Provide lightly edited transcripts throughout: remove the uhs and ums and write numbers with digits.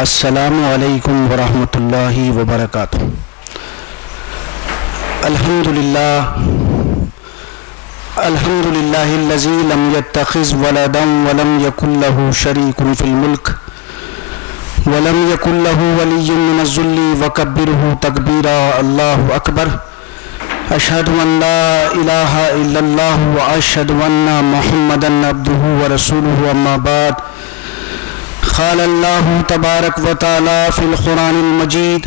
السلام علیکم ورحمۃ اللہ وبرکاتہ۔ الحمدللہ الذی لم يتخذ ولدا ولم يكن له شریک فی الملک ولم يكن له ولی من الذل وکبرہ تکبیرا۔ اللہ اکبر۔ اشہد ان لا الہ الا اللہ واشہد ان محمدا عبدہ ورسولہ، اما بعد۔ قال اللہ تبارک و تعالی فی القرآن المجید: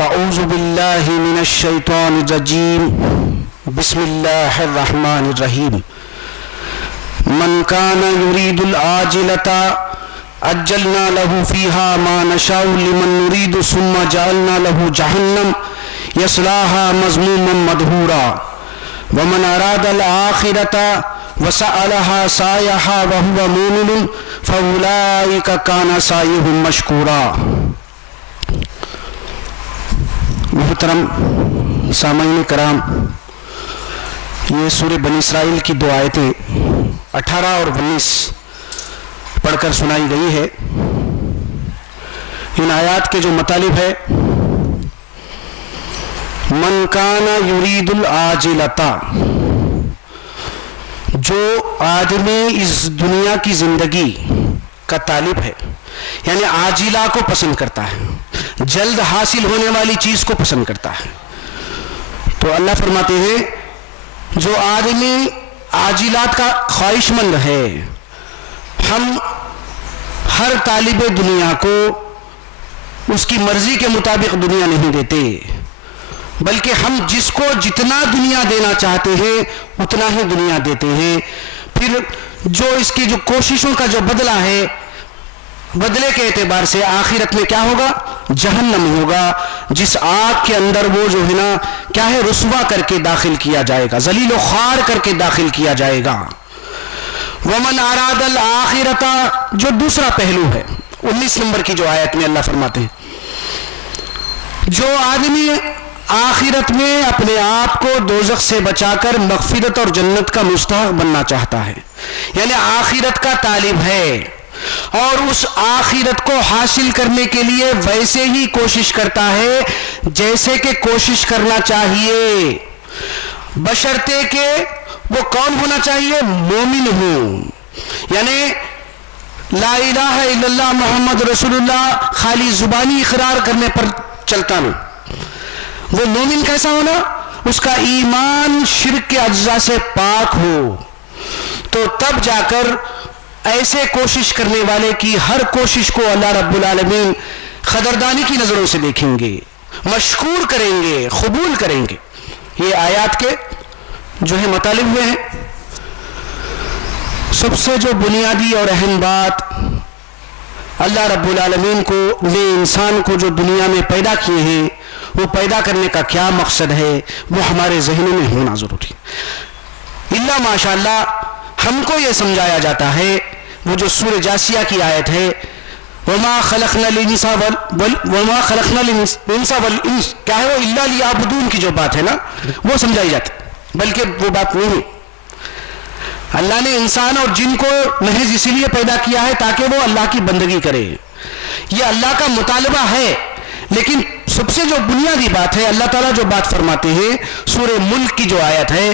اعوذ باللہ من الشیطان الرجیم، بسم اللہ الرحمن الرحیم۔ من کان یرید العاجلۃ عجلنا له فیہا ما نشاء لمن نرید ثم جعلنا له جہنم یصلاها مذموما مدحورا۔ ومن اراد الآخرۃ وسعلها سعیها وهو مؤمن فاولئک کان سعیهم مشکورا۔ محترم سامعین کرام، یہ سورہ بنی اسرائیل کی دو آیتیں 18 اور 19 پڑھ کر سنائی گئی ہے۔ ان آیات کے جو مطالب ہے: من کان یرید العاجلۃ، جو آدمی اس دنیا کی زندگی کا طالب ہے، یعنی عاجلہ کو پسند کرتا ہے، جلد حاصل ہونے والی چیز کو پسند کرتا ہے، تو اللہ فرماتے ہیں جو آدمی عاجلات کا خواہش مند ہے، ہم ہر طالب دنیا کو اس کی مرضی کے مطابق دنیا نہیں دیتے، بلکہ ہم جس کو جتنا دنیا دینا چاہتے ہیں اتنا ہی دنیا دیتے ہیں۔ پھر جو اس کی جو کوششوں کا جو بدلہ ہے، بدلے کے اعتبار سے آخرت میں کیا ہوگا؟ جہنم ہوگا، جس آگ کے اندر وہ جو ہے نا کیا ہے، رسوا کر کے داخل کیا جائے گا، ذلیل و خوار کر کے داخل کیا جائے گا۔ ومن اراد الآخرۃ، جو دوسرا پہلو ہے 19 نمبر کی جو آیت میں اللہ فرماتے ہیں، جو آدمی آخرت میں اپنے آپ کو دوزخ سے بچا کر مغفرت اور جنت کا مستحق بننا چاہتا ہے، یعنی آخرت کا طالب ہے اور اس آخرت کو حاصل کرنے کے لیے ویسے ہی کوشش کرتا ہے جیسے کہ کوشش کرنا چاہیے، بشرطے کہ وہ کون ہونا چاہیے؟ مومن ہو، یعنی لا الہ الا اللہ محمد رسول اللہ خالی زبانی اقرار کرنے پر چلتا نہیں۔ وہ مومن کیسا ہونا؟ اس کا ایمان شرک کے اجزاء سے پاک ہو، تو تب جا کر ایسے کوشش کرنے والے کی ہر کوشش کو اللہ رب العالمین قدردانی کی نظروں سے دیکھیں گے، مشکور کریں گے، قبول کریں گے۔ یہ آیات کے جو ہے مطالب ہوئے ہیں۔ سب سے جو بنیادی اور اہم بات، اللہ رب العالمین نے انسان کو جو دنیا میں پیدا کیے ہیں، وہ پیدا کرنے کا کیا مقصد ہے، وہ ہمارے ذہنوں میں ہونا ضروری ہے۔ اللہ ماشاء اللہ ہم کو یہ سمجھایا جاتا ہے، وہ جو سورہ جاسیہ کی آیت ہے، وما خلقنا الانس والانس، کیا ہے وہ الا لیعبدون کی جو بات ہے نا، وہ سمجھائی جاتی، بلکہ وہ بات نہیں ہے۔ اللہ نے انسان اور جن کو محض اسی لیے پیدا کیا ہے تاکہ وہ اللہ کی بندگی کرے، یہ اللہ کا مطالبہ ہے۔ لیکن سب سے جو بنیادی بات ہے، اللہ تعالیٰ جو بات فرماتے ہیں سورہ ملک کی جو آیت ہے،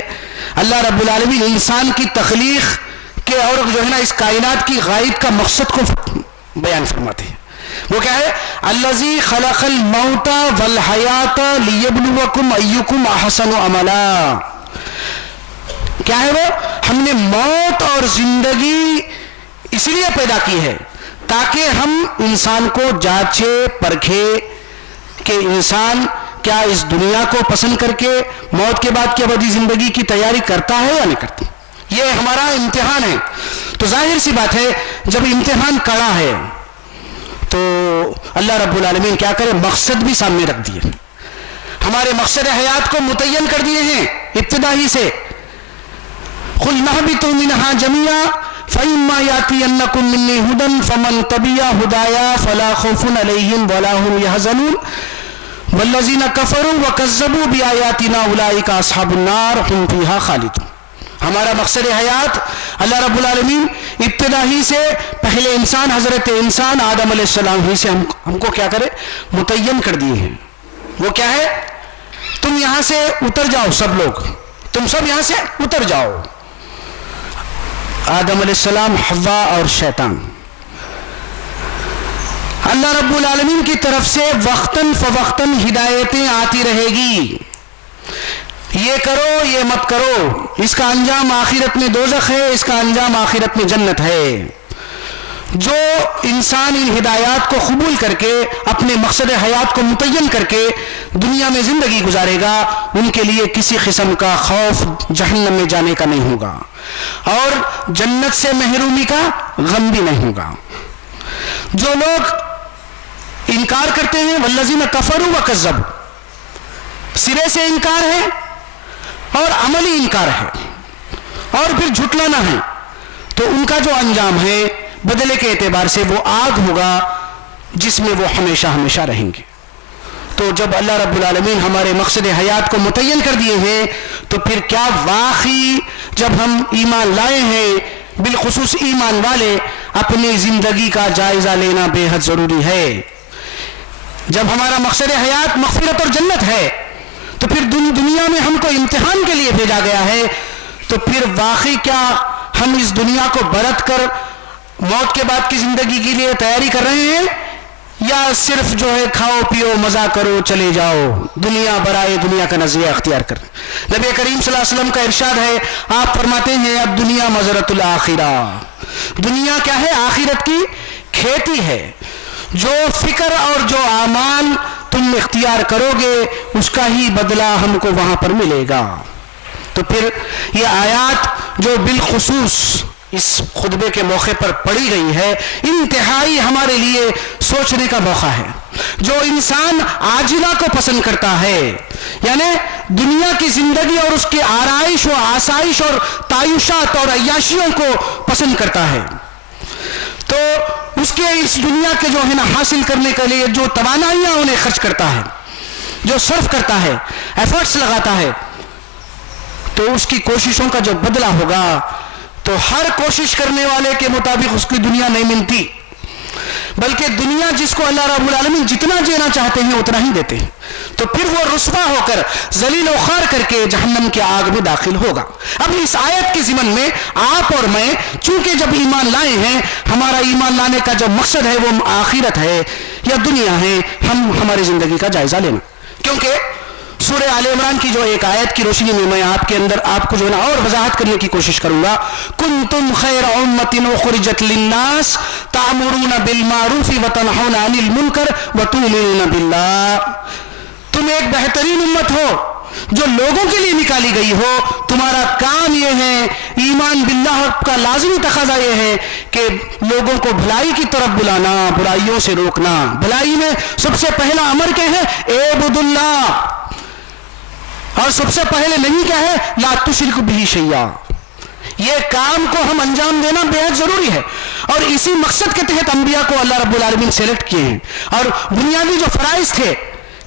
اللہ رب العالمین انسان کی تخلیق کے اور جو ہے نا اس کائنات کی غائب کا مقصد کو بیان فرماتے ہیں۔ وہ کیا ہے؟ الذی خلق الموت والحیات لیبلوکم ایکم احسن عملا۔ کیا ہے وہ؟ ہم نے موت اور زندگی اس لیے پیدا کی ہے تاکہ ہم انسان کو جانچے پرکھے کہ انسان کیا اس دنیا کو پسند کر کے موت کے بعد کی ابدی زندگی کی تیاری کرتا ہے یا نہیں کرتا۔ یہ ہمارا امتحان ہے۔ تو ظاہر سی بات ہے جب امتحان کڑا ہے تو اللہ رب العالمین کیا کرے؟ مقصد بھی سامنے رکھ دیے، ہمارے مقصد حیات کو متعین کر دیے ہیں ابتدا ہی سے۔ قُلْ اهْبِطُوا مِنْهَا جَمِيعًا فَإِمَّا يَأْتِيَنَّكُم مِّنِّي هُدًى فَمَن تَبِعَ هُدَايَ فَلَا خَوْفٌ عَلَيْهِمْ وَلَا هُمْ يَحْزَنُونَ وَالَّذِينَ كَفَرُوا وَكَذَّبُوا بِآيَاتِنَا أُولَٰئِكَ أَصْحَابُ النَّارِ هُمْ فِيهَا خَالِدُونَ۔ ہمارا مقصد حیات اللہ رب العالمین ابتدا ہی سے پہلے انسان حضرت انسان آدم علیہ السلام ہی سے ہم کو کیا کرے متعین کر دیے ہیں. وہ کیا ہے؟ تم یہاں سے اتر جاؤ، سب لوگ تم سب یہاں سے اتر جاؤ. آدم علیہ السلام، حوا اور شیطان. اللہ رب العالمین کی طرف سے وقتاً فوقتاً ہدایتیں آتی رہے گی، یہ کرو یہ مت کرو، اس کا انجام آخرت میں دوزخ ہے، اس کا انجام آخرت میں جنت ہے. جو انسان ان ہدایات کو قبول کر کے اپنے مقصد حیات کو متعین کر کے دنیا میں زندگی گزارے گا، ان کے لیے کسی قسم کا خوف جہنم میں جانے کا نہیں ہوگا اور جنت سے محرومی کا غم بھی نہیں ہوگا. جو لوگ انکار کرتے ہیں والذین کفروا وکذبوا، سرے سے انکار ہے اور عملی انکار ہے اور پھر جھٹلانا ہے، تو ان کا جو انجام ہے بدلے کے اعتبار سے وہ آگ ہوگا جس میں وہ ہمیشہ ہمیشہ رہیں گے. تو جب اللہ رب العالمین ہمارے مقصد حیات کو متعین کر دیے ہیں تو پھر کیا واقعی جب ہم ایمان لائے ہیں، بالخصوص ایمان والے، اپنی زندگی کا جائزہ لینا بے حد ضروری ہے. جب ہمارا مقصد حیات مغفرت اور جنت ہے تو پھر دنیا میں ہم کو امتحان کے لیے بھیجا گیا ہے، تو پھر واقعی کیا ہم اس دنیا کو برت کر موت کے بعد کی زندگی کے لیے تیاری کر رہے ہیں، یا صرف جو ہے کھاؤ پیو مزہ کرو چلے جاؤ، دنیا برائے دنیا کا نظریہ اختیار کر. نبی کریم صلی اللہ علیہ وسلم کا ارشاد ہے، آپ فرماتے ہیں اب دنیا مزرعۃ الآخرہ، دنیا کیا ہے؟ آخرت کی کھیتی ہے. جو فکر اور جو اعمال تم اختیار کرو گے اس کا ہی بدلہ ہم کو وہاں پر ملے گا. تو پھر یہ آیات جو بالخصوص اس خطبے کے موقع پر پڑھی گئی ہے، انتہائی ہمارے لیے سوچنے کا موقع ہے. جو انسان عاجلہ کو پسند کرتا ہے، یعنی دنیا کی زندگی اور اس کی آرائش و آسائش اور تعیشات اور عیاشیوں کو پسند کرتا ہے، تو اس کے اس دنیا کے جو ہے نا حاصل کرنے کے لیے جو توانائیاں انہیں خرچ کرتا ہے، جو صرف کرتا ہے، ایفرٹس لگاتا ہے، تو اس کی کوششوں کا جو بدلہ ہوگا تو ہر کوشش کرنے والے کے مطابق اس کی دنیا نہیں ملتی، بلکہ دنیا جس کو اللہ رب العالمین جتنا دینا چاہتے ہیں اتنا ہی دیتے ہیں. تو پھر وہ رسوا ہو کر ذلیل و خوار کر کے جہنم کے آگ میں داخل ہوگا. اب اس آیت کے ضمن میں آپ اور میں چونکہ جب ایمان لائے ہیں، ہمارا ایمان لانے کا جو مقصد ہے وہ آخرت ہے یا دنیا ہے، ہم ہماری زندگی کا جائزہ لینا. کیونکہ سورہ آل عمران کی جو ایک آیت کی روشنی میں آپ کے اندر آپ کو جو ہے نا اور وضاحت کرنے کی کوشش کروں گا. کنتم خیر امۃ اخرجت للناس تأمرون بالمعروف وتنہون عن المنکر وتؤمنون باللہ. تم ایک بہترین امت ہو جو لوگوں کے لیے نکالی گئی ہو. تمہارا کام یہ ہے، ایمان باللہ کا لازمی تقاضا یہ ہے کہ لوگوں کو بھلائی کی طرف بلانا، برائیوں سے روکنا. بھلائی میں سب سے پہلا امر کیا ہے؟ اعبدوا اللہ. اور سب سے پہلے نہیں کیا ہے؟ لا تشرکوا بہ شیئا. یہ کام کو ہم انجام دینا بے حد ضروری ہے، اور اسی مقصد کے تحت انبیاء کو اللہ رب العالمین سلیکٹ کیے ہیں. اور بنیادی جو فرائض تھے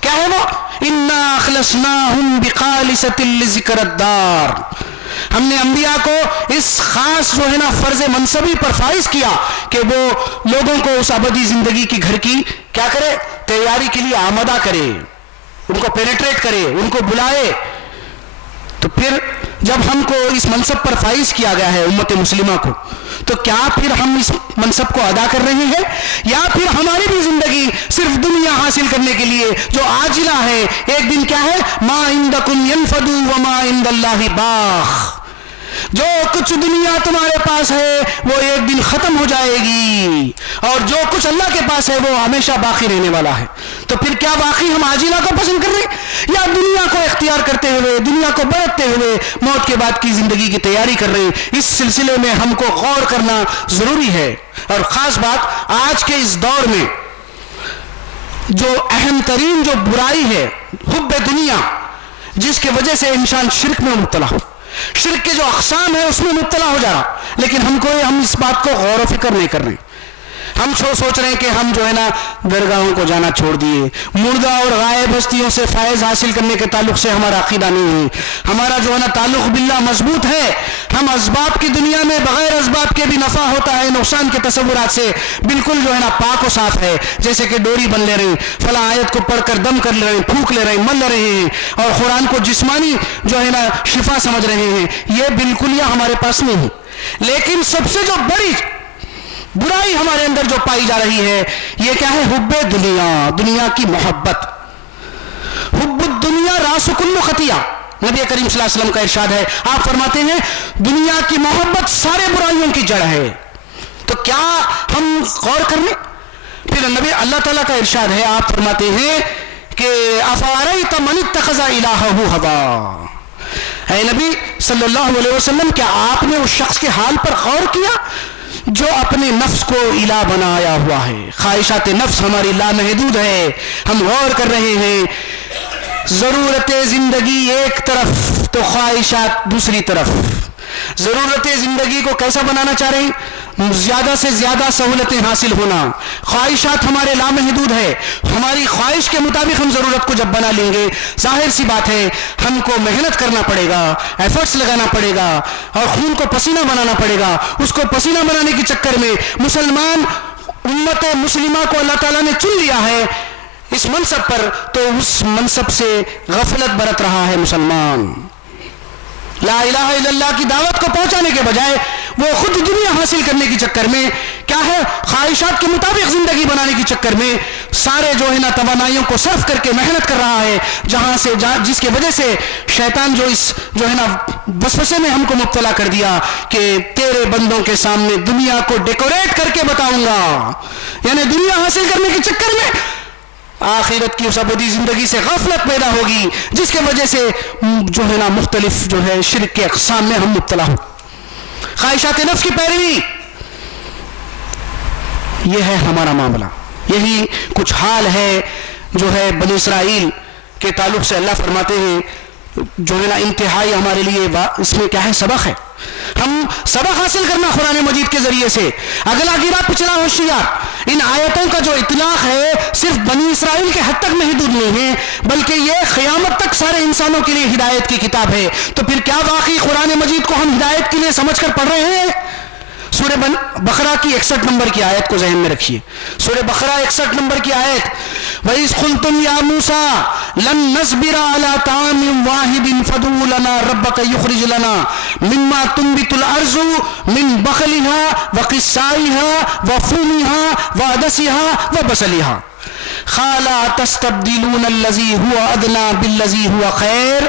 کیا ہے وہ؟ انا اخلصناہم بخالصۃ لذکر الدار. ہم نے انبیاء کو اس خاص جو ہے نا فرض منصبی پر فائز کیا کہ وہ لوگوں کو اس ابدی زندگی کی گھر کی کیا کرے؟ تیاری کے لیے آمادہ کرے، ان کو پینیٹریٹ کرے، ان کو بلائے. تو پھر جب ہم کو اس منصب پر فائز کیا گیا ہے امت مسلمہ کو، تو کیا پھر ہم اس منصب کو ادا کر رہے ہیں، یا پھر ہماری بھی زندگی صرف دنیا حاصل کرنے کے لیے جو عاجلہ ہے؟ ایک دن کیا ہے؟ ما عندکم ینفد وما عند اللہ باق. جو کچھ دنیا تمہارے پاس ہے وہ ایک دن ختم ہو جائے گی، اور جو کچھ اللہ کے پاس ہے وہ ہمیشہ باقی رہنے والا ہے. تو پھر کیا واقعی ہم عاجلہ کو پسند کر رہے ہیں، یا دنیا کو اختیار کرتے ہوئے، دنیا کو برتتے ہوئے موت کے بعد کی زندگی کی تیاری کر رہے ہیں؟ اس سلسلے میں ہم کو غور کرنا ضروری ہے. اور خاص بات آج کے اس دور میں جو اہم ترین جو برائی ہے حب دنیا، جس کی وجہ سے انسان شرک میں مبتلا ہو، شرک کے جو اقسام ہے اس میں مبتلا ہو جا رہا، لیکن ہم اس بات کو غور و فکر نہیں کر رہے. ہم سوچ رہے ہیں کہ ہم جو ہے نا درگاہوں کو جانا چھوڑ دیے، مردہ اور غائب ہستیوں سے فیض حاصل کرنے کے تعلق سے ہمارا عقیدہ نہیں ہے، ہمارا جو ہے نا تعلق باللہ مضبوط ہے، ہم اسباب کی دنیا میں بغیر اسباب کے بھی نفع ہوتا ہے نقصان کے تصورات سے بالکل جو ہے نا پاک و صاف ہے، جیسے کہ ڈوری بن لے رہے ہیں، فلاں آیت کو پڑھ کر دم کر لے رہے ہیں، پھونک لے رہے ہیں، مل رہے ہیں، اور قرآن کو جسمانی جو ہے نا شفا سمجھ رہے ہیں، یہ بالکل یہ ہمارے پاس نہیں ہے۔ لیکن سب سے جو بڑی برائی ہمارے اندر جو پائی جا رہی ہے یہ کیا ہے؟ حب دنیا، دنیا کی محبت۔ حب الدنیا راس کل خطیہ، نبی کریم صلی اللہ علیہ وسلم کا ارشاد ہے، آپ فرماتے ہیں دنیا کی محبت سارے برائیوں کی جڑ ہے۔ تو کیا ہم غور کر لیں؟ پھر نبی اللہ تعالیٰ کا ارشاد ہے، آپ فرماتے ہیں کہ افارئیت من اتخذ الہہ ہوا، اے نبی صلی اللہ علیہ وسلم کیا آپ نے اس شخص کے حال پر غور کیا جو اپنے نفس کو الہ بنایا ہوا ہے؟ خواہشات نفس ہماری لامحدود ہے، ہم غور کر رہے ہیں، ضرورت زندگی ایک طرف تو خواہشات دوسری طرف۔ ضرورت زندگی کو کیسا بنانا چاہ رہے ہیں؟ زیادہ سے زیادہ سہولتیں حاصل ہونا۔ خواہشات ہمارے لامحدود ہے، ہماری خواہش کے مطابق ہم ضرورت کو جب بنا لیں گے، ظاہر سی بات ہے ہم کو محنت کرنا پڑے گا، ایفرٹس لگانا پڑے گا، اور خون کو پسینہ بنانا پڑے گا۔ اس کو پسینہ بنانے کے چکر میں مسلمان امت مسلمہ کو اللہ تعالیٰ نے چن لیا ہے اس منصب پر، تو اس منصب سے غفلت برت رہا ہے مسلمان۔ لا الہ الا اللہ کی دعوت کو پہنچانے کے بجائے وہ خود دنیا حاصل کرنے کے چکر میں کیا ہے، خواہشات کے مطابق زندگی بنانے کے چکر میں سارے جو ہے نا توانائیوں کو صرف کر کے محنت کر رہا ہے، جس کی وجہ سے شیطان جو اس جو ہے نا وسوسے میں ہم کو مبتلا کر دیا کہ تیرے بندوں کے سامنے دنیا کو ڈیکوریٹ کر کے بتاؤں گا، یعنی دنیا حاصل کرنے کے چکر میں آخرت کی اس ابدی زندگی سے غفلت پیدا ہوگی، جس کی وجہ سے جو ہے نا مختلف جو ہے شرک کے اقسام میں ہم مبتلا ہوں۔ خواہشات نفس کی پیروی، یہ ہے ہمارا معاملہ، یہی کچھ حال ہے جو ہے بنی اسرائیل کے تعلق سے اللہ فرماتے ہیں جو ہے نا انتہائی ہمارے لیے اس میں کیا ہے، سبق ہے۔ ہم سبق حاصل کرنا قرآن مجید کے ذریعے سے، اگلا گیرا پچھلا ہوشیار۔ ان آیتوں کا جو اطلاق ہے صرف بنی اسرائیل کے حد تک محدود نہیں ہے، بلکہ یہ قیامت تک سارے انسانوں کے لیے ہدایت کی کتاب ہے۔ تو پھر کیا واقعی قرآن مجید کو ہم ہدایت کے لیے سمجھ کر پڑھ رہے ہیں؟ سورہ بقرہ کی 61 نمبر کی آیت کو ذہن میں رکھیے، سورہ بقرہ 61 نمبر کی آیت، وَإِذْ قُلْتُمْ يَا مُوسَىٰ لَن نَّصْبِرَ عَلَىٰ طَعَامٍ وَاحِدٍ فَادْعُ لَنَا رَبَّكَ يُخْرِجْ لَنَا مِمَّا تُنبِتُ الْأَرْضُ مِن بَقْلِهَا وَقِثَّائِهَا وَفُومِهَا وَعَدَسِهَا وَبَصَلِهَا قَالَ أَتَسْتَبْدِلُونَ الَّذِي هُوَ أَدْنَىٰ بِالَّذِي هُوَ خَيْرٌ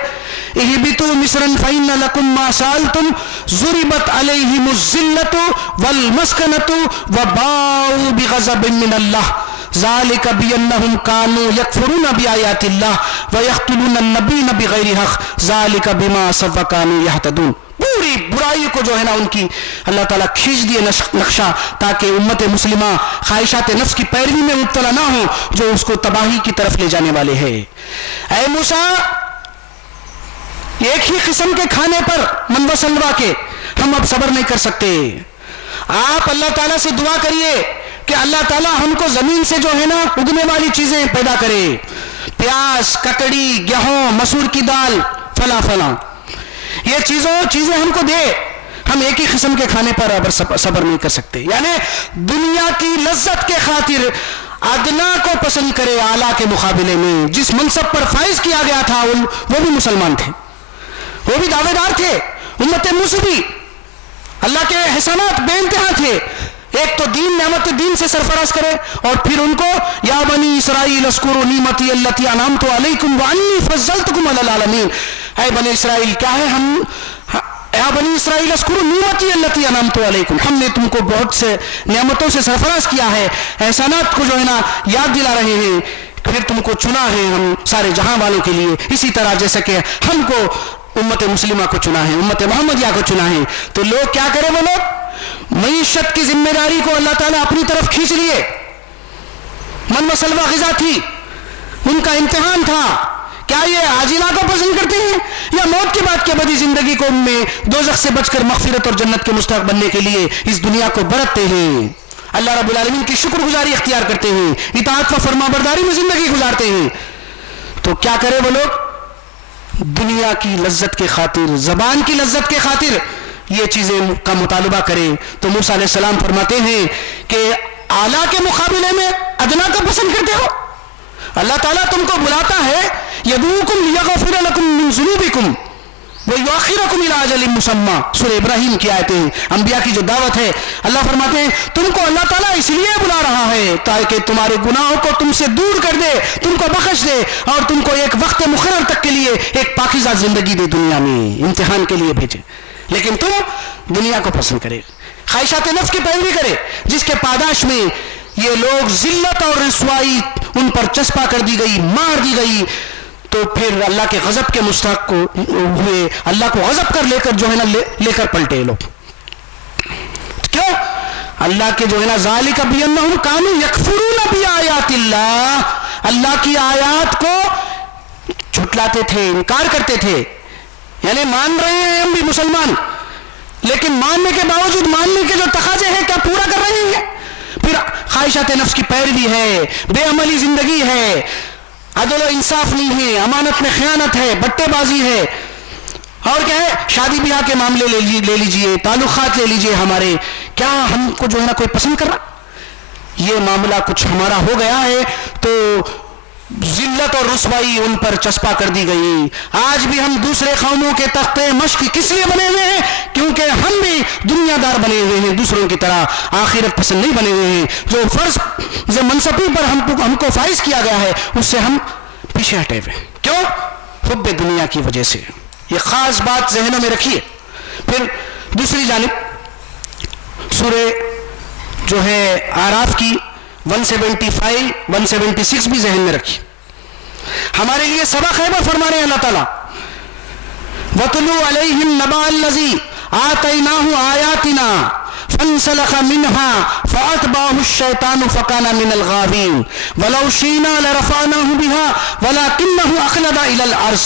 اهبطوا مصرا فإن لكم ما سألتم ضربت عليهم الذلة والمسكنة وباءوا بغضب من الله ذلك بأنهم كانوا يكفرون بآيات الله ويقتلون النبيين بغير حق ذلك بما عصوا وكانوا يعتدون۔ پوری برائی کو جو ہے نا ان کی اللہ تعالیٰ کھینچ دیے نقشہ، تاکہ امت مسلمہ خواہشات نفس کی پیروی میں مبتلا نہ ہو جو اس کو تباہی کی طرف لے جانے والے ہیں۔ اے موسیٰ، ایک ہی قسم کے کھانے پر من و سلوا کے ہم اب صبر نہیں کر سکتے۔ آپ اللہ تعالیٰ سے دعا کریے کہ اللہ تعالیٰ ہم کو زمین سے جو ہے نا اگنے والی چیزیں پیدا کرے، پیاز، ککڑی، گیہوں، مسور کی دال، فلاں فلاں، یہ چیزیں ہم کو دے۔ ہم ایک ہی قسم کے کھانے پر اب صبر نہیں کر سکتے، یعنی دنیا کی لذت کے خاطر ادنا کو پسند کرے اعلیٰ کے مقابلے میں۔ جس منصب پر فائز کیا گیا تھا وہ بھی مسلمان تھے، وہ بھی دعوے دار تھے، امت مسلم، اللہ کے احسانات بے انتہا تھے۔ ایک تو دین، نعمت دین سے سرفراز کرے، اور پھر ان کو یا بنی اسرائیل اذکروا نعمتی التی انعمت علیکم وانی فضلتکم علی العالمین، اے بنی اسرائیل کیا ہے، یا بنی اسرائیل اذکروا نعمتی التی انعمت علیکم، ہم نے تم کو بہت سے نعمتوں سے سرفراز کیا ہے، احسانات کو جو ہے نا یاد دلا رہے ہیں، پھر تم کو چنا ہے ہم سارے جہاں والوں کے لیے، اسی طرح جیسا کہ ہم کو امت مسلمہ کو چنا ہے، امت محمدیہ کو چنا ہے۔ تو لوگ کیا کریں، وہ لوگ معیشت کی ذمہ داری کو اللہ تعالیٰ اپنی طرف کھینچ لیے، من و سلوہ غذا تھی، ان کا امتحان تھا، کیا یہ عاجلہ کو پسند کرتے ہیں یا موت کے بعد کی ابدی زندگی کو میں دوزخ سے بچ کر مغفرت اور جنت کے مستحق بننے کے لیے اس دنیا کو برتتے ہیں۔ اللہ رب العالمین کی شکر گزاری اختیار کرتے ہیں, اطاعت و فرما برداری میں زندگی گزارتے ہیں, تو کیا کرے وہ لوگ؟ دنیا کی لذت کے خاطر, زبان کی لذت کے خاطر یہ چیزیں کا مطالبہ کرے. تو موسیٰ علیہ السلام فرماتے ہیں کہ اعلیٰ کے مقابلے میں ادنا کا پسند کرتے ہو؟ اللہ تعالیٰ تم کو بلاتا ہے یدعوکم لیغفر لکم من ذنوبکم ویؤخرکم الی اجل مسمی, سورہ ابراہیم کی آیتیں, انبیاء کی جو دعوت ہے. اللہ فرماتے ہیں تم کو اللہ تعالیٰ اس لیے بلا رہا ہے تاکہ تمہارے گناہوں کو تم سے دور کر دے, تم کو بخش دے, اور تم کو ایک وقت مقرر تک کے لیے ایک پاکیزہ زندگی دے, دنیا میں امتحان کے لیے بھیجے. لیکن تم دنیا کو پسند کرے, خواہشات نفس کی پیروی کرے, جس کے پاداش میں یہ لوگ ذلت اور رسوائی ان پر چسپا کر دی گئی, مار دی گئی. تو پھر اللہ کے غضب کے مستحق ہوئے, اللہ کو غضب کر لے کر جو ہے نا لے کر پلٹے لوگ. کیوں؟ اللہ کے جو ہے نا ذالک بانہم کانوا یکفرون بآیات اللہ, اللہ کی آیات کو جھٹلاتے تھے, انکار کرتے تھے. یعنی مان رہے ہیں ہم بھی مسلمان, لیکن ماننے کے باوجود ماننے کے جو تقاضے ہیں کیا پورا کر رہے ہیں؟ پھر خواہشات نفس کی پیروی ہے, بے عملی زندگی ہے, عدل و انصاف نہیں ہے, امانت میں خیانت ہے, بٹے بازی ہے, اور کیا ہے, شادی بیاہ کے معاملے لے لیجئے, تعلقات لے لیجئے ہمارے. کیا ہم کو جو ہے نا کوئی پسند کر رہا؟ یہ معاملہ کچھ ہمارا ہو گیا ہے تو ذلت اور رسوائی ان پر چسپا کر دی گئی. آج بھی ہم دوسرے قوموں کے تختے مشق کس لیے بنے ہوئے ہیں؟ کیونکہ ہم بھی دنیا دار بنے ہوئے ہیں, دوسروں کی طرح آخرت پسند نہیں بنے ہوئے ہیں. جو فرض جو منصبی پر ہم کو فائز کیا گیا ہے اس سے ہم پیچھے ہٹے ہوئے. کیوں؟ حب دنیا کی وجہ سے. یہ خاص بات ذہنوں میں رکھیے. پھر دوسری جانب سورہ جو ہے اعراف کی 175 176 بھی ذہن میں رکھی. ہمارے لیے سبق ہے. وہ فرما رہے ہیں اللہ تعالیٰ وَاتْلُو عَلَيْهِمْ نَبَأَ الَّذِي آتَيْنَاهُ آيَاتِنَا فانسلخ منها فأتبعه الشيطان فكان من الغاوين ولو شئنا لرفعناه بها ولكنه أخلد إلى الأرض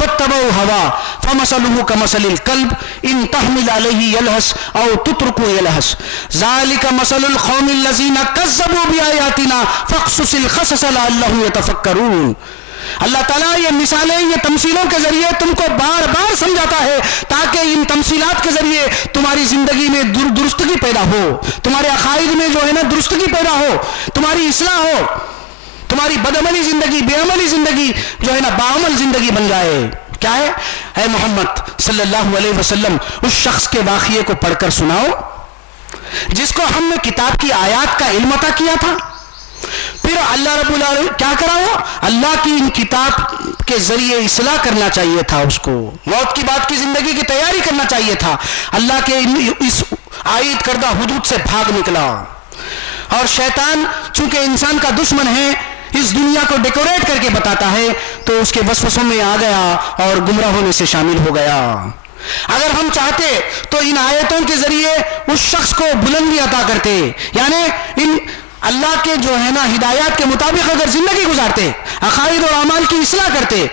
واتبعوا هواه فمثله كمثل الكلب إن تحمل عليه يلهث أو تتركه يلهث ذلك مثل القوم الذين كذبوا بآياتنا فاقصص القصص لعلهم يتفكرون. اللہ تعالیٰ یہ مثالیں, یہ تمثیلوں کے ذریعے تم کو بار بار سمجھاتا ہے تاکہ ان تمثیلات کے ذریعے تمہاری زندگی میں درستگی پیدا ہو, تمہارے عقائد میں جو ہے نا درستگی پیدا ہو, تمہاری اصلاح ہو, تمہاری بدعملی زندگی, بے عملی زندگی جو ہے نا باعمل زندگی بن جائے. کیا ہے؟ اے محمد صلی اللہ علیہ وسلم اس شخص کے واقعے کو پڑھ کر سناؤ جس کو ہم نے کتاب کی آیات کا علم عطا کیا تھا. پھر اللہ رب العالمین کیا کرا ہو؟ اللہ کی ان کتاب کے ذریعے اصلاح کرنا چاہیے تھا, اس کو موت کی بعد کی زندگی کی تیاری کرنا چاہیے تھا. اللہ کے اس عائد کردہ حدود سے بھاگ نکلا, اور شیطان چونکہ انسان کا دشمن ہے اس دنیا کو ڈیکوریٹ کر کے بتاتا ہے تو اس کے وسوسوں میں آ گیا اور گمراہ ہونے سے شامل ہو گیا. اگر ہم چاہتے تو ان آیتوں کے ذریعے اس شخص کو بلندی عطا کرتے, یعنی ان اللہ کے جو ہے نا ہدایات کے مطابق اگر زندگی گزارتے, عقائد اور اعمال کی اصلاح کرتے,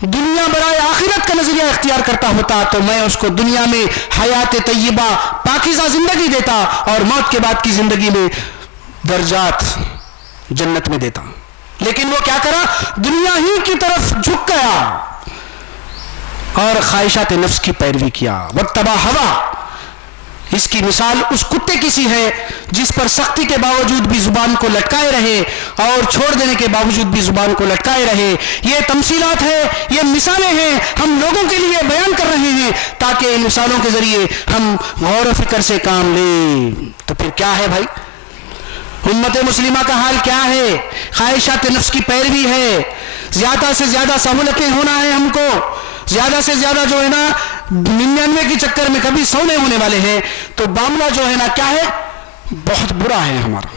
دنیا برائے آخرت کا نظریہ اختیار کرتا ہوتا تو میں اس کو دنیا میں حیات طیبہ پاکیزہ زندگی دیتا اور موت کے بعد کی زندگی میں درجات جنت میں دیتا. لیکن وہ کیا کرا؟ دنیا ہی کی طرف جھک گیا اور خواہشات نفس کی پیروی کیا. واتبع ہوا. اس کی مثال اس کتے کی سی ہے جس پر سختی کے باوجود بھی زبان کو لٹکائے رہے اور چھوڑ دینے کے باوجود بھی زبان کو لٹکائے رہے. یہ تمثیلات ہیں, یہ مثالیں ہیں, ہم لوگوں کے لیے بیان کر رہے ہیں تاکہ ان مثالوں کے ذریعے ہم غور و فکر سے کام لیں. تو پھر کیا ہے بھائی امت مسلمہ کا حال کیا ہے؟ خواہشات نفس کی پیروی ہے, زیادہ سے زیادہ سہولتیں ہونا ہے ہم کو, زیادہ سے زیادہ جو ہے نا 99 کے چکر میں کبھی 100 نہیں ہونے والے ہیں. تو معاملہ جو ہے نا کیا ہے؟ بہت برا ہے ہمارا.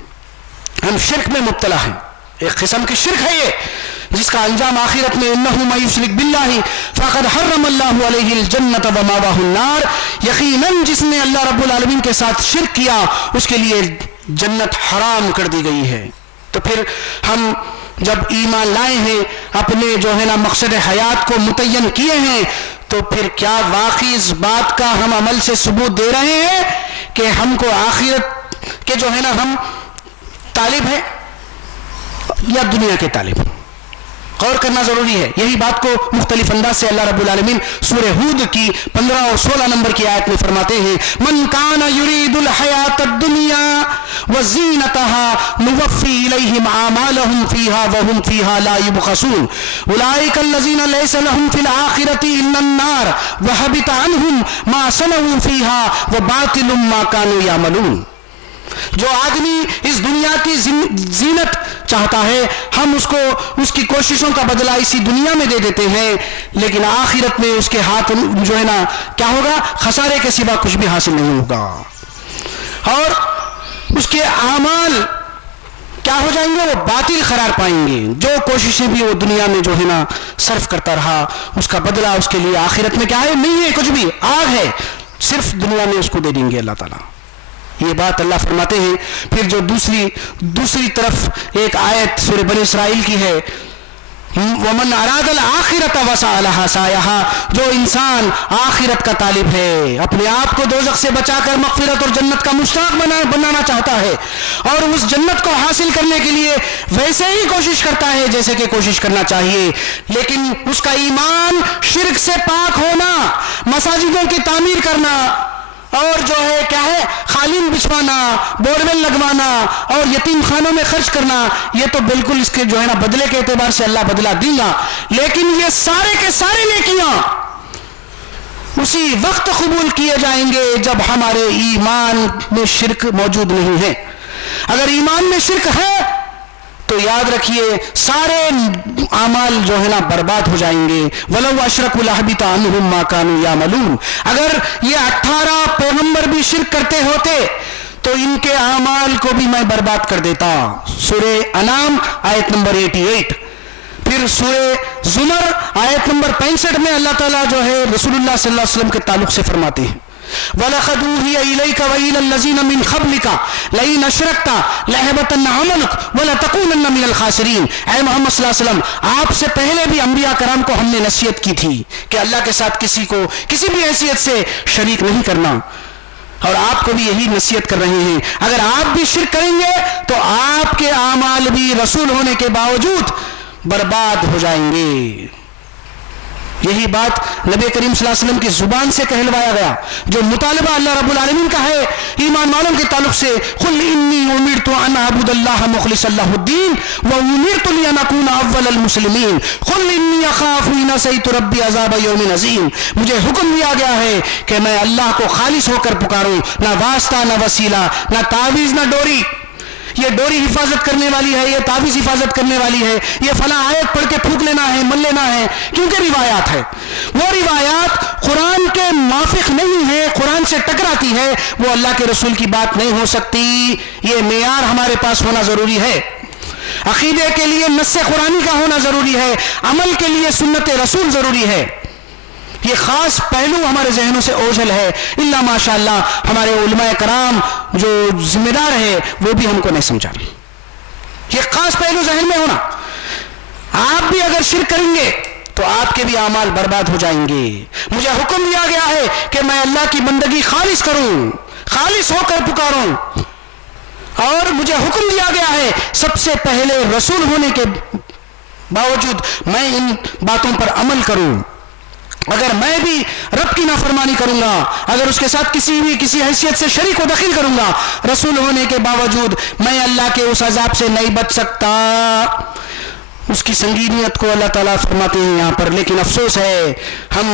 ہم شرک میں مبتلا ہیں, ایک قسم کی شرک ہے یہ جس کا انجام آخرت میں انہ من یشرک باللہ فقد حرم اللہ علیہ الجنۃ ومأواہ النار. یقیناً جس نے اللہ رب العالمین کے ساتھ شرک کیا اس کے لیے جنت حرام کر دی گئی ہے. تو پھر ہم جب ایمان لائے ہیں, اپنے جو ہے نا مقصد حیات کو متعین کیے ہیں, تو پھر کیا واقعی اس بات کا ہم عمل سے ثبوت دے رہے ہیں کہ ہم کو آخرت کہ جو ہے نا ہم طالب ہیں یا دنیا کے طالب. غور کرنا ضروری ہے. یہی بات کو مختلف انداز سے اللہ رب العالمین سورہ ہود کی 15 اور 16 نمبر کی آیت میں فرماتے ہیں من کان یرید الحیات الدنیا وزینتها نوفی الیہم اعمالهم فیها وهم فیها لا یبخسون اولئک الذین لیس لهم فی الآخرۃ الا النار وحبط عنهم ما صنعوا فیها وباطل ما كانوا یعملون. جو آدمی اس دنیا کی زینت چاہتا ہے ہم اس کو اس کی کوششوں کا بدلہ اسی دنیا میں دے دیتے ہیں، لیکن آخرت میں اس کے ہاتھ جو ہے نا کیا ہوگا؟ خسارے کے سوا کچھ بھی حاصل نہیں ہوگا، اور اس کے اعمال کیا ہو جائیں گے؟ وہ باطل قرار پائیں گے. جو کوششیں بھی وہ دنیا میں جو ہے نا صرف کرتا رہا اس کا بدلہ اس کے لیے آخرت میں کیا ہے؟ نہیں ہے کچھ بھی، آگ ہے، صرف دنیا میں اس کو دے دیں گے اللہ تعالیٰ. یہ بات اللہ فرماتے ہیں. پھر جو دوسری طرف ایک آیت سورہ بنی اسرائیل کی ہے وَمَنْ أَرَادَ الْآخِرَةَ وَسَعَى لَهَا سَعْيَهَا، جو انسان آخرت کا طالب ہے، اپنے آپ کو دوزخ سے بچا کر مغفرت اور جنت کا مشتاق بنانا چاہتا ہے اور اس جنت کو حاصل کرنے کے لیے ویسے ہی کوشش کرتا ہے جیسے کہ کوشش کرنا چاہیے، لیکن اس کا ایمان شرک سے پاک ہونا، مساجدوں کی تعمیر کرنا اور جو ہے کیا ہے قالین بچھوانا، بورویل لگوانا اور یتیم خانوں میں خرچ کرنا، یہ تو بالکل اس کے جو ہے نا بدلے کے اعتبار سے اللہ بدلہ دے گا، لیکن یہ سارے کے سارے نیکیاں اسی وقت قبول کیے جائیں گے جب ہمارے ایمان میں شرک موجود نہیں ہے. اگر ایمان میں شرک ہے تو یاد رکھیے سارے اعمال جو ہے نا برباد ہو جائیں گے. وَلَوْ أَشْرَكُوا لَحَبِطَ عَنْهُمْ مَا كَانُوا يَعْمَلُونَ. اگر یہ 18 پیغمبر بھی شرک کرتے ہوتے تو ان کے اعمال کو بھی میں برباد کر دیتا. سورہ انعام آیت نمبر 88. پھر سورہ زمر آیت نمبر 65 میں اللہ تعالیٰ جو ہے رسول اللہ صلی اللہ علیہ وسلم کے تعلق سے فرماتے ہیں وَلَقَدْ أُوحِيَ إِلَيْكَ وَإِلَى الَّذِينَ مِنْ قَبْلِكَ لَئِنْ أَشْرَكْتَ لَيَحْبَطَنَّ عَمَلُكَ وَلَتَكُونَنَّ مِنَ الْخَاسِرِينَ. اے محمد صلی اللہ علیہ وسلم، آپ سے پہلے بھی انبیاء کرام کو ہم نے نصیحت کی تھی کہ اللہ کے ساتھ کسی کو کسی بھی حیثیت سے شریک نہیں کرنا، اور آپ کو بھی یہی نصیحت کر رہے ہیں. اگر آپ بھی شرک کریں گے تو آپ کے اعمال بھی رسول ہونے کے باوجود برباد ہو جائیں گے. یہی بات نبی کریم صلی اللہ علیہ وسلم کی زبان سے کہلوایا گیا. جو مطالبہ اللہ رب العالمین کا ہے ایمان والوں کے تعلق سے قل انی امرت ان اعبد اللہ مخلصا له الدین وامرت لان اکون اول المسلمین قل انی اخاف ان عصیت ربی عذاب یوم عظیم. مجھے حکم دیا گیا ہے کہ میں اللہ کو خالص ہو کر پکاروں، نہ واسطہ نہ وسیلہ نہ تعویذ نہ ڈوری. یہ ڈوری حفاظت کرنے والی ہے، یہ تعویذ حفاظت کرنے والی ہے، یہ فلاں آیت پڑھ کے پھونک لینا ہے، من لینا ہے، کیونکہ روایات ہے. وہ روایات قرآن کے موافق نہیں ہے، قرآن سے ٹکراتی ہے، وہ اللہ کے رسول کی بات نہیں ہو سکتی. یہ معیار ہمارے پاس ہونا ضروری ہے. عقیدے کے لیے نص قرآنی کا ہونا ضروری ہے، عمل کے لیے سنت رسول ضروری ہے. یہ خاص پہلو ہمارے ذہنوں سے اوجھل ہے. اللہ ماشاء اللہ ہمارے علماء کرام جو ذمہ دار ہے وہ بھی ہم کو نہیں سمجھا. یہ خاص پہلو ذہن میں ہونا. آپ بھی اگر شرک کریں گے تو آپ کے بھی اعمال برباد ہو جائیں گے. مجھے حکم دیا گیا ہے کہ میں اللہ کی بندگی خالص کروں، خالص ہو کر پکاروں، اور مجھے حکم دیا گیا ہے سب سے پہلے رسول ہونے کے باوجود میں ان باتوں پر عمل کروں. اگر میں بھی رب کی نافرمانی کروں گا، اگر اس کے ساتھ کسی حیثیت سے شریک و دخیل کروں گا، رسول ہونے کے باوجود میں اللہ کے اس عذاب سے نہیں بچ سکتا. اس کی سنگینیت کو اللہ تعالیٰ فرماتے ہیں یہاں پر. لیکن افسوس ہے، ہم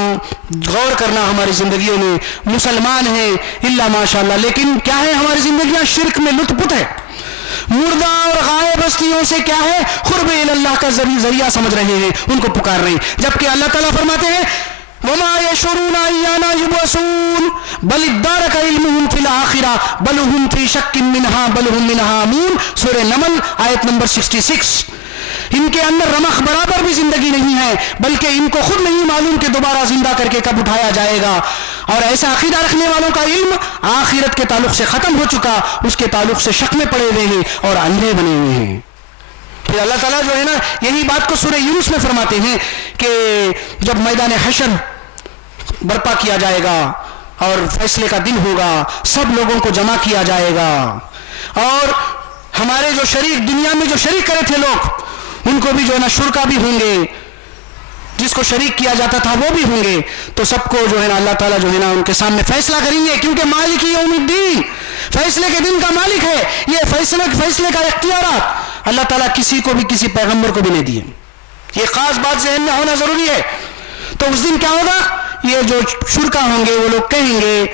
غور کرنا ہماری زندگیوں میں مسلمان ہیں اللہ ماشاء اللہ، لیکن کیا ہے ہماری زندگیاں شرک میں لت پت ہے. مردہ اور غائب ہستیوں سے کیا ہے قرب اللہ کا ذریعہ سمجھ رہے ہیں، ان کو پکار رہے ہیں، جبکہ اللہ تعالیٰ فرماتے ہیں وما يشعرون ايانا يبعثون بل ادارك علمهم في الاخره بل هم في شك منها بل هم منها عمون. سورہ نمل آیت نمبر 66. ان کے اندر رمق برابر بھی زندگی نہیں ہے، بلکہ ان کو خود نہیں معلوم کہ دوبارہ زندہ کر کے کب اٹھایا جائے گا. اور ایسا عقیدہ رکھنے والوں کا علم آخرت کے تعلق سے ختم ہو چکا، اس کے تعلق سے شک میں پڑے ہوئے ہیں اور اندھے بنے ہوئے ہیں. پھر اللہ تعالیٰ جو ہے نا یہی بات کو سورہ یونس میں فرماتے ہیں کہ جب میدان حشر برپا کیا جائے گا اور فیصلے کا دن ہوگا، سب لوگوں کو جمع کیا جائے گا. اور ہمارے جو شریک دنیا میں جو شریک کرے تھے لوگ ان کو بھی جو ہے نا شرکا بھی ہوں گے, جس کو شریک کیا جاتا تھا وہ بھی ہوں گے. تو سب کو جو ہے نا اللہ تعالیٰ جو ہے نا ان کے سامنے فیصلہ کریں گے, کیونکہ مالک یوم الدین, فیصلے کے دن کا مالک ہے. یہ فیصلے کا اختیارات اللہ تعالیٰ کسی کو بھی, کسی پیغمبر کو بھی نہیں دیے. یہ خاص بات ذہن میں ہونا ضروری ہے. تو اس دن کیا ہوگا, یہ جو شرکا ہوں گے وہ لوگ کہیں گے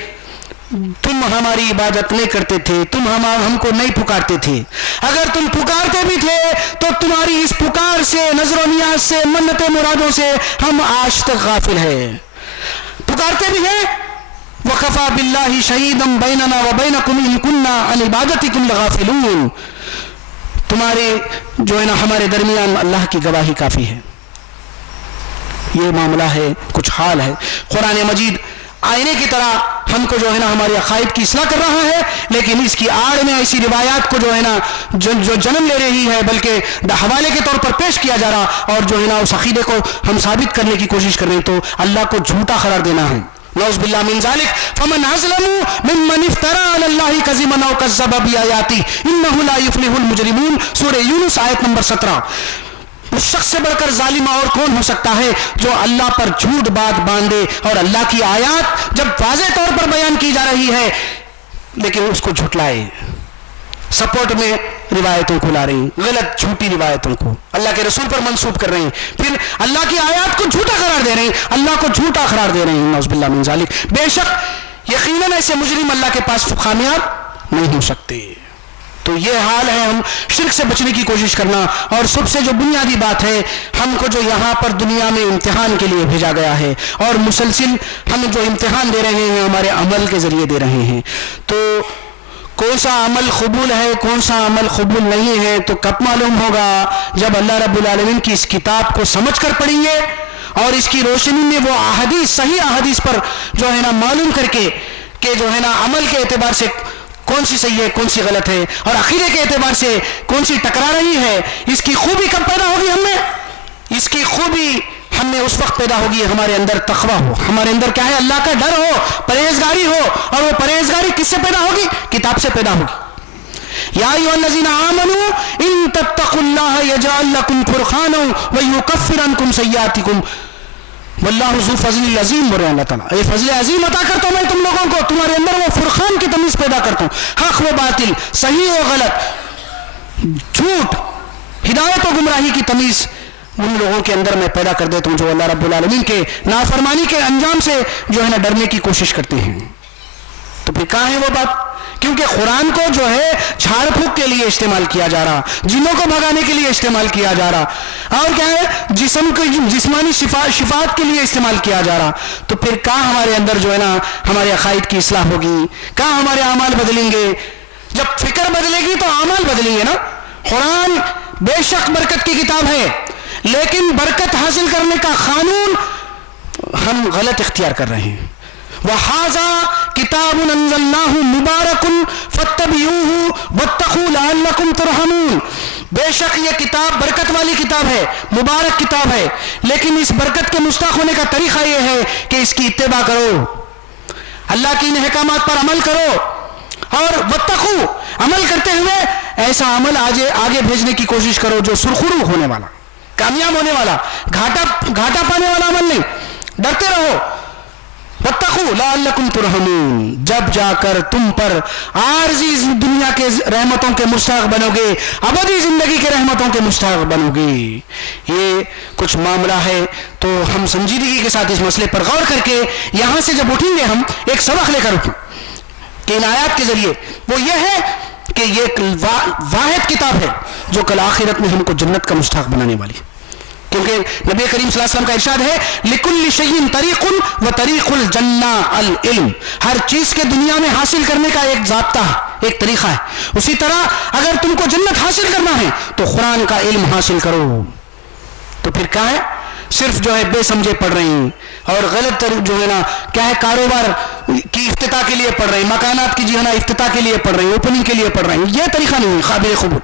تم ہماری عبادت نہیں کرتے تھے, تم ہم کو نہیں پکارتے تھے. اگر تم پکارتے بھی تھے تو تمہاری اس پکار سے, نظر و نیاز سے, منت مرادوں سے ہم آج تک غافل ہیں. پکارتے بھی ہیں, وَكَفَى بِاللَّهِ شَهِيدًا بَيْنَنَا وَبَيْنَكُمْ إِن كُنَّا عَنْ عِبَادَتِكُمْ لَغَافِلُونَ. تمہارے جو ہے نا ہمارے درمیان اللہ کی گواہی کافی ہے. یہ معاملہ ہے, کچھ حال ہے. قرآن مجید آئینے کی طرح ہم کو جو ہے نا ہمارے عقائد کی اصلاح کر رہا ہے, لیکن اس کی آڑ میں ایسی روایات کو جو ہے نا جو جنم لے رہی ہے بلکہ حوالے کے طور پر پیش کیا جا رہا, اور جو ہے نا اس عقیدے کو ہم ثابت کرنے کی کوشش کر رہے ہیں, تو اللہ کو جھوٹا قرار دینا ہے. نعوذ باللہ من ذلک. فمن اظلم ممن افترى على الله كذبا او كذب بآياته انه لا يفلح المجرمون. سورہ یونس آیت نمبر 17. اس شخص سے بڑھ کر ظالم اور کون ہو سکتا ہے جو اللہ پر جھوٹ بات باندھے اور اللہ کی آیات جب واضح طور پر بیان کی جا رہی ہے لیکن اس کو جھٹلائے, سپورٹ میں روایتوں کو لا رہی ہیں, غلط جھوٹی روایتوں کو اللہ کے رسول پر منسوب کر رہے ہیں, پھر اللہ کی آیات کو جھوٹا قرار دے رہے ہیں, اللہ کو جھوٹا قرار دے رہے ہیں. نعوذ باللہ من ذالک. بے شک یقیناً ایسے مجرم اللہ کے پاس کامیاب نہیں ہو سکتے. تو یہ حال ہے. ہم شرک سے بچنے کی کوشش کرنا, اور سب سے جو بنیادی بات ہے, ہم کو جو یہاں پر دنیا میں امتحان کے لیے بھیجا گیا ہے, اور مسلسل ہم جو امتحان دے رہے ہیں ہمارے عمل کے ذریعے دے رہے ہیں. تو کون سا عمل قبول ہے, کون سا عمل قبول نہیں ہے, تو کب معلوم ہوگا جب اللہ رب العالمین کی اس کتاب کو سمجھ کر پڑھیں گے, اور اس کی روشنی میں وہ احادیث, صحیح احادیث پر جو ہے نا معلوم کر کے کہ جو ہے نا عمل کے اعتبار سے کون سی صحیح ہے کون سی غلط ہے, اور عقیدے کے اعتبار سے کون سی ٹکرا رہی ہے. اس کی خوبی کب پیدا ہوگی ہم میں, اس کی خوبی ہم میں اس وقت پیدا ہوگی ہمارے اندر تقویٰ ہو, ہمارے اندر کیا ہے, اللہ کا ڈر ہو, پرہیزگاری ہو. اور وہ پرہیزگاری کس سے پیدا ہوگی, کتاب سے پیدا ہوگی. یا ایھا الذین آمنوا ان تتقوا اللہ یجعل لکم فرقانا ویکفر عنکم سیئاتکم واللہ ذو فضل عظیم. بول رہے ہیں اللہ تعالیٰ, یہ فضل عظیم عطا کرتا ہوں میں تم لوگوں کو, تمہارے اندر وہ فرقان کی تمیز پیدا کرتا ہوں, حق و باطل, صحیح و غلط, جھوٹ, ہدایت و گمراہی کی تمیز ان لوگوں کے اندر میں پیدا کر دیتا ہوں جو اللہ رب العالمین کے نافرمانی کے انجام سے جو ہے نا ڈرنے کی کوشش کرتے ہیں. تو پھر کہاں ہے وہ بات, کیونکہ قرآن کو جو ہے جھاڑ پھونک کے لیے استعمال کیا جا رہا, جنوں کو بھگانے کے لیے استعمال کیا جا رہا, اور کیا ہے جسم کو جسمانی شفاعت کے لیے استعمال کیا جا رہا. تو پھر کہاں ہمارے اندر جو ہے نا ہمارے عقائد کی اصلاح ہوگی, کہاں ہمارے اعمال بدلیں گے. جب فکر بدلے گی تو اعمال بدلیں گے نا. قرآن بے شک برکت کی کتاب ہے, لیکن برکت حاصل کرنے کا قانون ہم غلط اختیار کر رہے ہیں. وَهَذَا كِتَابٌ أَنزَلْنَاهُ مُبَارَكٌ فَاتَّبِعُوهُ وَاتَّقُوا لَعَلَّكُمْ تُرْحَمُونَ. بے شک یہ کتاب برکت والی کتاب ہے, مبارک کتاب ہے, لیکن اس برکت کے مستحق ہونے کا طریقہ یہ ہے کہ اس کی اتباع کرو, اللہ کی ان احکامات پر عمل کرو, اور واتقوا, عمل کرتے ہوئے ایسا عمل آگے بھیجنے کی کوشش کرو جو سرخرو ہونے والا, کامیاب ہونے والا, گھاٹا پانے والا عمل نہیں. ڈرتے رہو, واتقوا لعلکم ترحمون, جب جا کر تم پر عارضی دنیا کے رحمتوں کے مستحق بنو گے, ابدی زندگی کے رحمتوں کے مستحق بنو گے. یہ کچھ معاملہ ہے, تو ہم سنجیدگی کے ساتھ اس مسئلے پر غور کر کے یہاں سے جب اٹھیں گے ہم ایک سبق لے کر اٹھیں کہ ان آیات کے ذریعے وہ یہ ہے کہ یہ ایک واحد کتاب ہے جو کل آخرت میں ہم کو جنت کا مستحق بنانے والی ہے. کیونکہ نبی کریم صلی اللہ علیہ وسلم کا ارشاد ہے لِكُلِّ شَيْءٍ طَرِيقٌ وَطَرِيقُ الْجَنَّةِ الْعِلْم. ہر چیز کے دنیا میں حاصل کرنے کا ایک ضابطہ ہے, ایک طریقہ ہے. اسی طرح اگر تم کو جنت حاصل کرنا ہے تو قرآن کا علم حاصل کرو. تو پھر کیا ہے, صرف جو ہے بے سمجھے پڑھ رہے ہیں, اور غلط جو ہے نا کیا ہے کاروبار کی افتتاح کے لیے پڑھ رہے ہیں, مکانات کی جو ہے نا افتتاح کے لیے پڑھ رہے ہیں, اوپننگ کے لیے پڑھ رہے ہیں. یہ طریقہ نہیں ہے قابل قبول.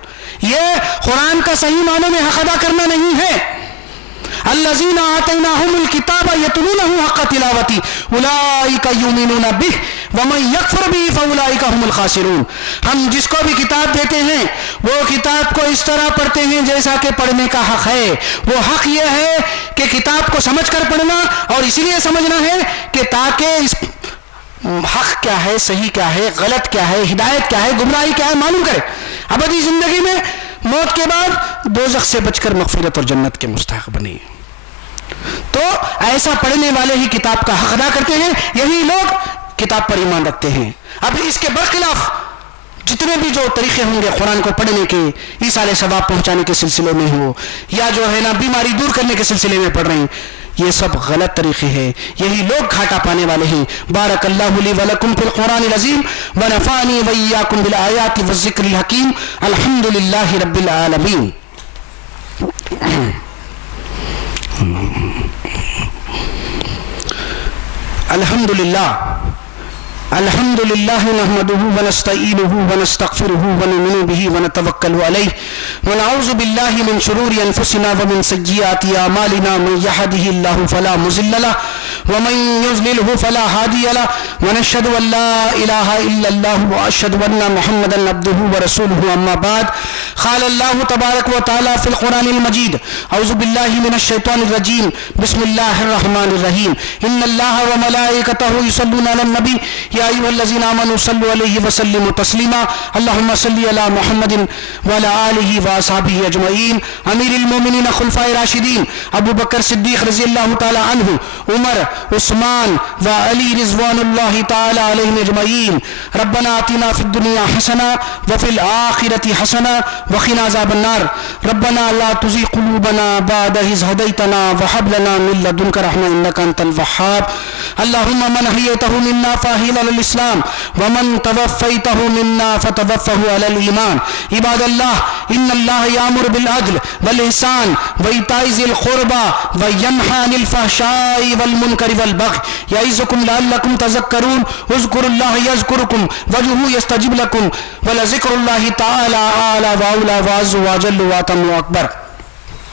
یہ قرآن کا صحیح معنوں میں حق ادا کرنا نہیں ہے. الذین آتیناہم الکتاب یتلونہ حق تلاوتہ اولئک یؤمنون بہ وَمَن يَكْفُرْ بِهِ فَأُولَٰئِكَ هُمُ الْخَاسِرُونَ. ہم جس کو بھی کتاب دیتے ہیں وہ کتاب کو اس طرح پڑھتے ہیں جیسا کہ پڑھنے کا حق ہے. وہ حق یہ ہے کہ کتاب کو سمجھ کر پڑھنا، اور اسی لیے سمجھنا ہے کہ تاکہ اس حق کیا ہے، صحیح کیا ہے، غلط کیا ہے، ہدایت کیا ہے، گمراہی کیا ہے معلوم کرے. ابدی زندگی میں موت کے بعد دوزخ سے بچ کر مغفرت اور جنت کے مستحق بنے. تو ایسا پڑھنے والے ہی کتاب کا حق ادا کرتے ہیں، یہی لوگ کتاب پر ایمان رکھتے ہیں. اب اس کے برخلاف جتنے بھی جو طریقے ہوں گے قرآن کو پڑھنے کے، ایصال ثواب پہنچانے کے سلسلے میں ہو یا جو ہے نا بیماری دور کرنے کے سلسلے میں پڑھ رہے ہیں، یہ سب غلط طریقے ہیں. یہی لوگ گھاٹا پانے والے ہیں. بارک اللہ لی ولکم فی القرآن العظیم ونفعنی وایاکم بالآیات والذکر الحکیم. الحمد للہ رب العالمین. الحمد للہ الحمد للہ نحمده ونستعینه ونستغفره ونؤمن به ونتوکل علیہ ونعوذ باللہ من شرور انفسنا ومن سیئات اعمالنا. من يهده الله فلا مضل له ومن يضلل فلا هادي له ونشهد ان لا اله الا الله واشهد ان محمدا عبده ورسوله. اما بعد قال الله تبارك وتعالى في القرآن المجيد اعوذ بالله من الشيطان الرجيم بسم الله الرحمن الرحيم. ان الله وملائكته يصلون على النبي يا أيها الذين آمنوا صلوا عليه وسلموا تسليما. اللهم صل على محمد وعلى آله وأصحابه أجمعين. أمير المؤمنين خلفاء راشدين أبو بكر صديق رضي الله تعالى عنه، عمر، عثمان وعلي رضوان الله تعالى عليهم أجمعين. ربنا آتنا في الدنيا حسنة وفي الآخرة حسنة وقنا عذاب النار. ربنا لا تزغ قلوبنا بعد إذ هديتنا وهب لنا من لدنك رحمة إنك أنت الوهاب. اللهم من أحييته منا فأحيه على الإسلام ومن توفيته منا فتوفه على الإيمان. عباد الله إن الله يأمر بالعدل والإحسان وإيتاء ذي القربى وينهى عن الفحشاء والمنكر والبغي يعظكم لعلكم تذكرون. اذكروا الله يذكركم وادعوه يستجب لكم ولذكر الله تعالى أعلى وأولى وأعز وأجل وأتم وأكبر.